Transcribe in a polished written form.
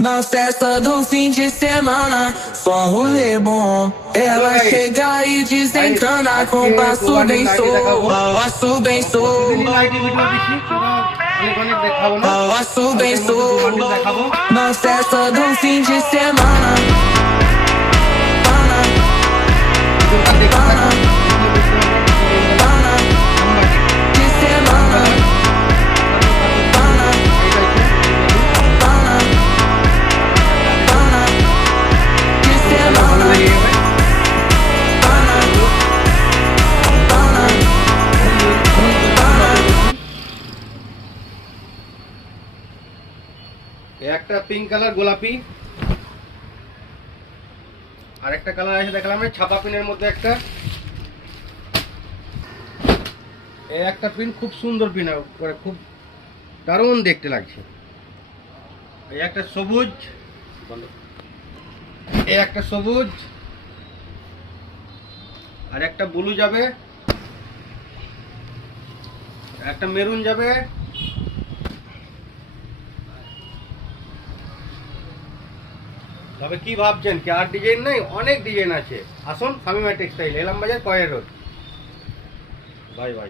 Na festa do fim de semana, só um rolê bom. Ela chega e desencana com passo bem passo bem passo bem na festa do fim de semana. একটা pink colour গোলাপি, আর একটা colour আছে দেখালাম ছাপা পিনের মধ্যে একটা। এই একটা পিন খুব সুন্দর পিন, খুব দারুণ দেখতে লাগছে। এই একটা সবুজ, এই একটা সবুজ, আর একটা ব্লু যাবে, একটা মেরুন যাবে। তবে কি ভাবছেন কি আর ডিজাইন নেই? অনেক ডিজাইন আছে। আসুন শামিমা টেক্সটাইল, এলামবাজার, কয়ের রোড। Bye bye.